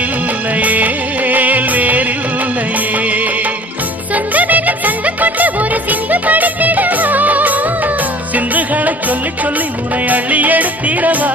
வேறில்லையே வேறில்லையே. சொந்தமென சந்து கொண்டு ஒரு சிந்து படுத்திடவா, சிந்துகளை சொல்லி சொல்லி உனை அள்ளி எடுத்திடவா.